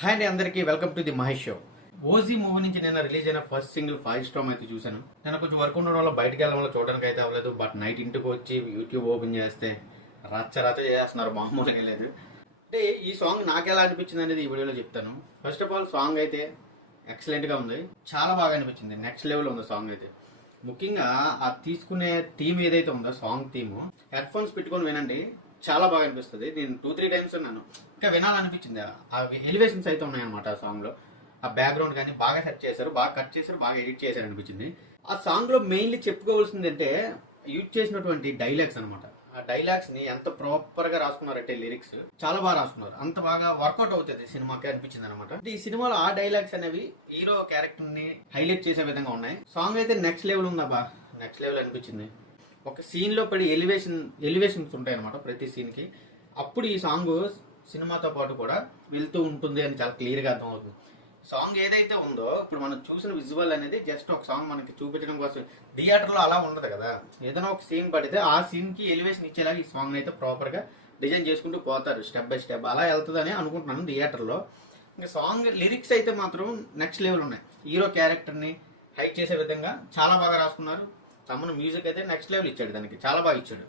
Hi అండి, అందరికీ welcome to the Mahesh show. OG movie నుంచి నిన్న రిలీజ్ అయిన ఫస్ట్ సింగిల్ 5 స్టార్ అయితే చూశాను. నేను కొంచెం వర్క్ ఉండడం వల్ల బయటకు వెళ్ళడం వల్ల చూడడానికి అయితే అవ్వలేదు. బట్ నైట్ ఇంటికి వచ్చి యూట్యూబ్ ఓపెన్ చేస్తే రచ్చ రచ్చ చేస్తున్నారు, మామూలుగా లేదు. అంటే ఈ సాంగ్ నాకు ఎలా అనిపించింది అనేది ఈ వీడియోలో చెప్తాను. ఫస్ట్ ఆఫ్ ఆల్ సాంగ్ అయితే ఎక్సలెంట్గా ఉంది, చాలా బాగా అనిపించింది. నెక్స్ట్ లెవెల్ ఉంది సాంగ్ అయితే. ముఖ్యంగా ఆ తీసుకునే థీమ్ ఏదైతే ఉందో సాంగ్ థీమ్, హెడ్ ఫోన్స్ పెట్టుకొని వినండి, చాలా బాగా అనిపిస్తుంది. నేను 2-3 టైమ్స్ విన్నాను, ఇంకా వినాలనిపించింది. ఆ ఎలివేషన్స్ అయితే ఉన్నాయన్నమాట ఆ సాంగ్ లో. ఆ బ్యాక్గ్రౌండ్ కానీ బాగా సెట్ చేశారు, బాగా కట్ చేశారు, బాగా ఎడిట్ చేశారు అనిపించింది. ఆ సాంగ్ లో మెయిన్లీ చెప్పుకోవాల్సింది అంటే యూజ్ చేసినటువంటి డైలాగ్స్ అనమాట. ఆ డైలాగ్స్ ని ఎంత ప్రాపర్ గా రాసుకున్నారంటే లిరిక్స్ చాలా బాగా రాసుకున్నారు. అంత బాగా వర్కౌట్ అవుతుంది సినిమాకి అనిపించింది అనమాట. ఈ సినిమాలో ఆ డైలాగ్స్ అనేవి హీరో క్యారెక్టర్ ని హైలైట్ చేసే విధంగా ఉన్నాయి. సాంగ్ అయితే నెక్స్ట్ లెవెల్ ఉందా బా, నెక్స్ట్ లెవెల్ అనిపించింది. ఒక సీన్ లో పడి ఎలివేషన్స్ ఉంటాయి అనమాట ప్రతి సీన్ కి. అప్పుడు ఈ సాంగ్ సినిమాతో పాటు కూడా వెళ్తూ ఉంటుంది అని చాలా క్లియర్ గా అర్థమవుతుంది. సాంగ్ ఏదైతే ఉందో ఇప్పుడు మనం చూసిన విజువల్ అనేది జస్ట్ ఒక సాంగ్ మనకి చూపించడం కోసం. థియేటర్ లో అలా ఉండదు కదా, ఏదైనా ఒక సీన్ పడితే ఆ సీన్ కి ఎలివేషన్ ఇచ్చేలాగా ఈ సాంగ్ అయితే ప్రాపర్ గా డిజైన్ చేసుకుంటూ పోతారు, స్టెప్ బై స్టెప్. అలా వెళ్తుందని అనుకుంటున్నాను థియేటర్ లో. ఇంకా సాంగ్ లిరిక్స్ అయితే మాత్రం నెక్స్ట్ లెవెల్ ఉన్నాయి. హీరో క్యారెక్టర్ ని హైట్ చేసే విధంగా చాలా బాగా రాసుకున్నారు. తమను మ్యూజిక్ అయితే నెక్స్ట్ లెవెల్ ఇచ్చాడు, దానికి చాలా బాగా ఇచ్చాడు,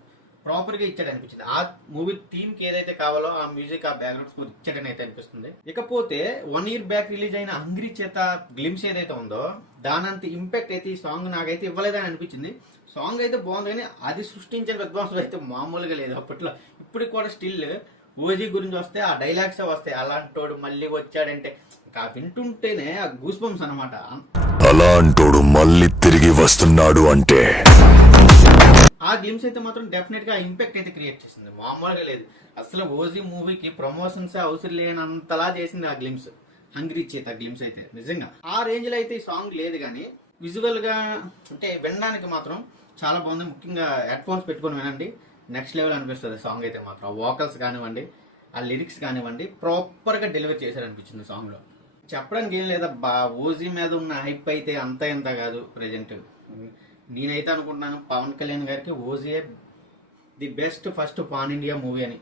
ప్రాపర్ గా ఇచ్చాడు అనిపించింది. ఆ మూవీ థీమ్ కి ఏదైతే కావాలో ఆ మ్యూజిక్, ఆ బ్యాక్గ్రౌండ్ స్కోర్ ఇచ్చాడని అయితే అనిపిస్తుంది. ఇకపోతే 1 year బ్యాక్ రిలీజ్ అయిన హంగ్రీ చేత గ్లిమ్స్ ఏదైతే ఉందో దానంత ఇంపాక్ట్ అయితే ఈ సాంగ్ నాకైతే ఇవ్వలేదని అనిపించింది. సాంగ్ అయితే బాగుంది కానీ అది సృష్టించిన విధ్వంసం అయితే మామూలుగా లేదు అప్పట్లో. ఇప్పటికి కూడా స్టిల్ ఓజీ గురించి వస్తే ఆ డైలాగ్స్ వస్తాయి. అలాంటోడు మళ్ళీ వచ్చాడంటే ఇంకా వింటుంటేనే ఆ గూస్ బంప్స్ అనమాట. అలాంటోడు మళ్ళీ తిరిగి వస్తున్నాడు అంటే ఆ గ్లిమ్స్ అయితే మాత్రం డెఫినెట్ గా ఇంపాక్ట్ అయితే క్రియేట్ చేసింది, మామూలుగా లేదు. అసలు ఓజీ మూవీకి ప్రమోషన్స్ అవసరం లేనంతలా చేసింది ఆ గ్లిమ్స్. హంగ్రీ చేత గ్లిమ్స్ అయితే నిజంగా ఆ రేంజ్ లో అయితే ఈ సాంగ్ లేదు, కానీ విజువల్ గా అంటే వినడానికి మాత్రం చాలా బాగుంది. ముఖ్యంగా హెడ్ ఫోన్స్ పెట్టుకొని వినండి, నెక్స్ట్ లెవెల్ అనిపిస్తుంది సాంగ్ అయితే మాత్రం. వోకల్స్ కానివ్వండి, ఆ లిరిక్స్ కానివ్వండి, ప్రాపర్ గా డెలివర్ చేశారు అనిపించింది సాంగ్ లో. చెప్పడానికి ఏం లేదా, ఓజీ మీద ఉన్న హైప్ అయితే అంత ఇంత కాదు ప్రెజెంట్. నేనైతే అనుకుంటున్నాను పవన్ కళ్యాణ్ గారికి OG the best first pan India movie అని.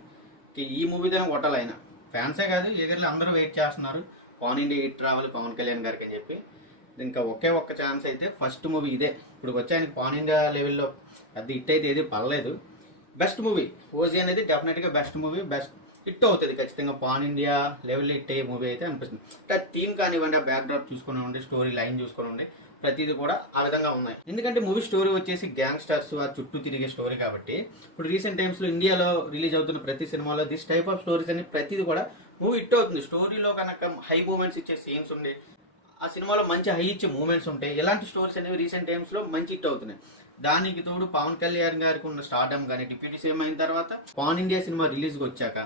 ఈ మూవీతో కొట్టాలి ఆయన. ఫ్యాన్సే కాదు, ఎగర్లు అందరూ వెయిట్ చేస్తున్నారు పాన్ ఇండియా హిట్ రావాలి పవన్ కళ్యాణ్ గారికి అని చెప్పి. ఇంకా ఒకే ఒక్క ఛాన్స్ అయితే ఫస్ట్ మూవీ ఇదే. ఇప్పుడు వచ్చి ఆయనకి పాన్ ఇండియా లెవెల్లో అది హిట్ అయితే ఏది పర్లేదు. బెస్ట్ మూవీ ఓజీ అనేది డెఫినెట్గా బెస్ట్ మూవీ, బెస్ట్ హిట్ అవుతుంది ఖచ్చితంగా. పాన్ ఇండియా లెవెల్ హిట్ అయ్యే మూవీ అయితే అనిపిస్తుంది. అంటే థీమ్ కానివ్వండి, ఆ బ్యాక్డ్రాప్ చూసుకుని ఉండి, స్టోరీ లైన్ చూసుకుని ఉండి, ప్రతిదీ కూడా ఆ విధంగా ఉన్నాయి. ఎందుకంటే మూవీ స్టోరీ వచ్చేసి గ్యాంగ్స్టర్స్ ఆ చుట్టూ తిరిగే స్టోరీ కాబట్టి. ఇప్పుడు రీసెంట్ టైమ్స్ లో ఇండియాలో రిలీజ్ అవుతున్న ప్రతి సినిమాలో దిస్ టైప్ ఆఫ్ స్టోరీస్ అని ప్రతిదీ కూడా మూవీ హిట్ అవుతుంది. స్టోరీలో కనుక హై మూమెంట్స్ ఇచ్చే సీన్స్ ఉండి, ఆ సినిమాలో మంచి హై ఇచ్చే మూమెంట్స్ ఉంటాయి. ఇలాంటి స్టోరీస్ అనేవి రీసెంట్ టైమ్స్ లో మంచి హిట్ అవుతున్నాయి. దానికి తోడు పవన్ కళ్యాణ్ గారికి ఉన్న స్టార్డమ్ కానీ, డిప్యూటీ సీఎం అయిన తర్వాత పాన్ ఇండియా సినిమా రిలీజ్కి వచ్చాక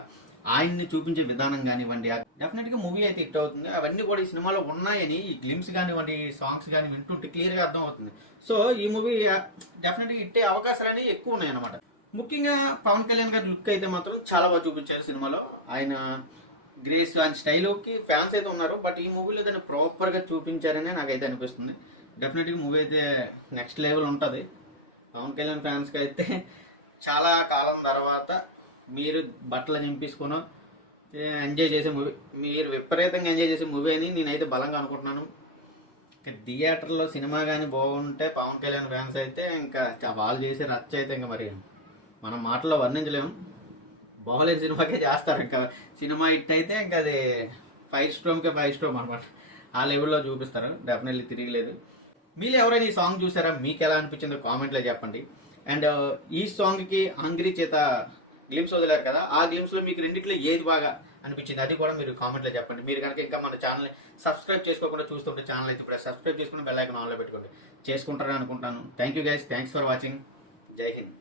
ఆయన్ని చూపించే విధానం కానివ్వండి, డెఫినెట్ గా మూవీ అయితే హిట్ అవుతుంది. అవన్నీ కూడా ఈ సినిమాలో ఉన్నాయని ఈ గ్లిమ్స్ కానివ్వండి, సాంగ్స్ కానీ వింటుంటే క్లియర్ గా అర్థం అవుతుంది. సో ఈ మూవీ డెఫినెట్ గా హిట్ అయ్యే అవకాశాలు అనేవి ఎక్కువ ఉన్నాయి అనమాట. ముఖ్యంగా పవన్ కళ్యాణ్ గారి లుక్ అయితే మాత్రం చాలా బాగా చూపించారు సినిమాలో. ఆయన గ్రేస్, ఆయన స్టైల్కి ఫ్యాన్స్ అయితే ఉన్నారు, బట్ ఈ మూవీలో దాన్ని ప్రాపర్ గా చూపించారని నాకైతే అనిపిస్తుంది. డెఫినెట్ గా మూవీ అయితే నెక్స్ట్ లెవెల్ ఉంటుంది. పవన్ కళ్యాణ్ ఫ్యాన్స్ కి అయితే చాలా కాలం తర్వాత మీరు బట్టలు నింపేసుకుని ఎంజాయ్ చేసే మూవీ, మీరు విపరీతంగా ఎంజాయ్ చేసే మూవీ అని నేనైతే బలంగా అనుకుంటున్నాను. ఇంకా థియేటర్లో సినిమా కానీ బాగుంటే పవన్ కళ్యాణ్ ఫ్యాన్స్ అయితే ఇంకా వాళ్ళు చేసే రచ్చ అయితే ఇంకా మరి మనం మాటల్లో వర్ణించలేము. బాగోలేని సినిమాకే చేస్తారు. ఇంకా సినిమా హిట్ అయితే ఇంకా అది 5 స్టార్కే 5 స్టార్ అనమాట, ఆ లెవెల్లో చూపిస్తారు. డెఫినెట్లీ తిరిగిలేదు. మీరు ఎవరైనా ఈ సాంగ్ చూసారా, మీకు ఎలా అనిపించిందో కామెంట్లో చెప్పండి. అండ్ ఈ సాంగ్కి హంగ్రీ చేత గ్లిమ్స్ వదిలారు కదా, ఆ గ్లిమ్స్ లో మీకు రెండిట్లో ఏది బాగా అనిపించింది అది కూడా మీరు కామెంట్ లో చెప్పండి. మీరు కనుక ఇంకా మన ఛానల్ సబ్స్క్రైబ్ చేసుకోకుండా చూస్తుంటే ఛానల్ అయితే ఇప్పుడు సబ్స్క్రైబ్ చేసుకుని బెల్ ఐకాన్ ఆన్లో పెట్టుకోండి. చేసుకుంటారని అనుకుంటాను. Thank you guys, thanks for watching. జై హింద్.